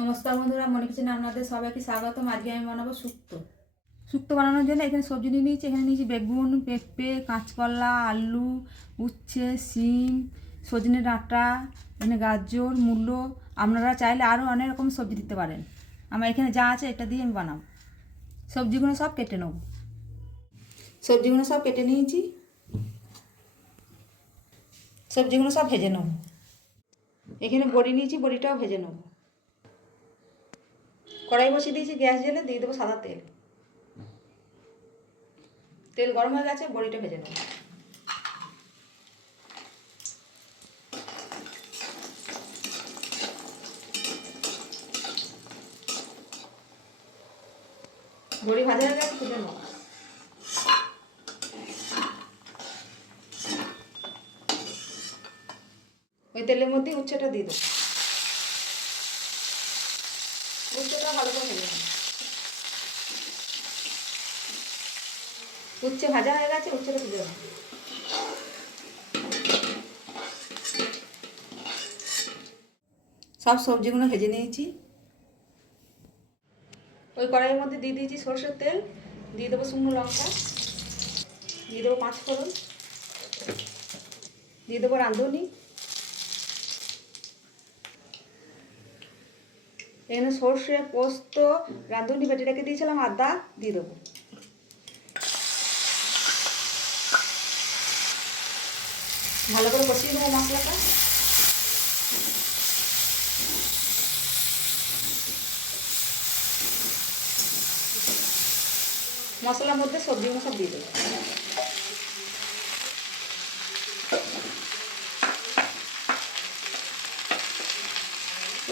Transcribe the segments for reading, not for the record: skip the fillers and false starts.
নমস্কার বন্ধুরা, মনে কিচেনে আপনাদের সবাইকে স্বাগতম। আজকে আমি বানাবো শুক্তো। শুক্তো বানানোর জন্য এখানে সবজি নিয়ে নিয়েছি। এখানে নিয়েছি বেগুন, পেঁপে, কাঁচকলা, আলু, উচ্ছে, শিম, সজনে ডাঁটা, এখানে গাজর, মূলো। আপনারা চাইলে আরও অনেক রকম সবজি দিতে পারেন। আমার এখানে যা আছে এটা দিয়ে আমি বানাবো। সবজিগুলো সব কেটে নেব। সবজিগুলো সব কেটে নিয়েছি। সবজিগুলো সব ভেজে নেব। এখানে বড়ি নিয়েছি, বড়িটাও ভেজে নেব। কড়াই বসিয়ে দিয়েছি, গ্যাস জ্বেলে দিয়ে দেবো সাদা তেল। তেল গরম হয়ে গেছে, বড়িটা ভেজে নেব। বড়ি ভাজা হয়ে গেছে, তুলে নেব। ওই তেলের মধ্যে উচ্ছেটা দিয়ে দেবো। উচ্ছেটা ভালো করে ভেজে নেব। উচ্ছে ভাজা হয়ে গেছে, উচ্ছেটা তুলে নেব। সব সবজিগুলো ভেজে নিয়েছি। ওই কড়াইয়ের মধ্যে দিয়ে দিয়েছি সরষের তেল, দিয়ে দেবো শুকনো লঙ্কা, দিয়ে দেবো 5 ফোড়ন, দিয়ে দেবো রাঁধুনি। এখানে সর্ষে, পোস্ত, রাঁধুনি বেটে রেখে দিয়েছিলাম, আদা দিয়ে দেবো। ভালো করে কষিয়ে দেবো মশলাটা। মশলার মধ্যে সবজিগুলো সব দিয়ে দেবো।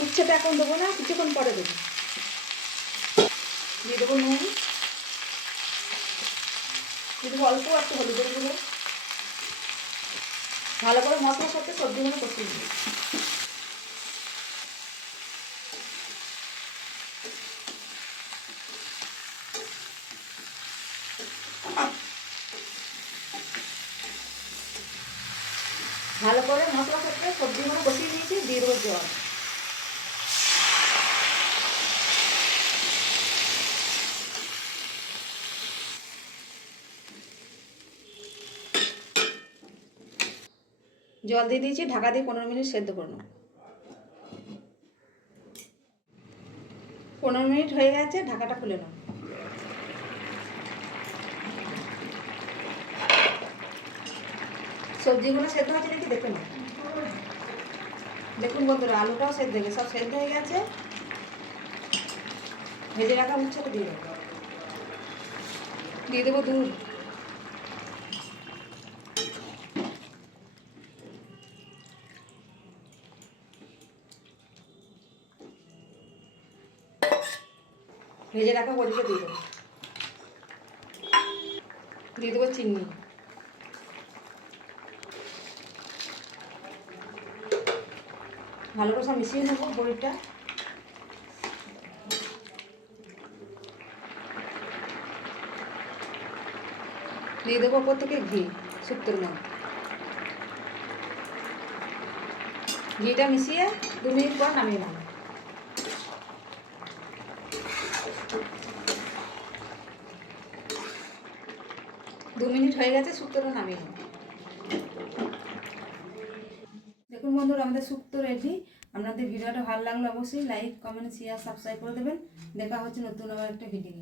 উচ্ছেটা এখন দেবো না, কিছুক্ষণ পরে দেবো। দিয়ে দেবো নুন, দিয়ে দেবো অল্প একটু হলুদ দেবো। ভালো করে মশলার সাথে সবজিগুলো কষিয়ে দেবো। ভালো করে মশলার সাথে সবজিগুলো কষিয়ে নিয়েছি, দিয়ে দেবো জল। জল দিয়ে দিয়েছি, ঢাকা দিয়ে 15 মিনিট সেদ্ধ করে নেব। 15 মিনিট হয়ে গেছে, ঢাকাটা খুলে নেব। সবজিগুলো সেদ্ধ হয়েছে নাকি দেখে নাও। দেখুন বন্ধুরা, আলুটাও সেদ্ধ হয়ে গেছে, সব সেদ্ধ হয়ে গেছে। ভেজে রাখা উচ্ছেটা দিয়ে দেবো। দিয়ে দেবো দুধ। ভেজে রাখা বড়িটা দিয়ে দেবো। দিয়ে দেবো চিনি। ভালো করে সব মিশিয়ে নেবো বড়িটা। দিয়ে দেবো ওপর থেকে ঘি, শুক্তোর মধ্যে ঘিটা মিশিয়ে 2 মিনিট পর নামিয়ে নেব। দু মিনিট হয়ে গেছে, শুক্তোটা নামিয়ে নেব। দেখুন বন্ধুরা, আমাদের শুক্তো রেডি। আপনাদের ভিডিওটা ভালো লাগলে অবশ্যই লাইক, কমেন্ট, শেয়ার, সাবস্ক্রাইব করে দেবেন। দেখা হচ্ছে নতুন আবার একটা ভিডিও।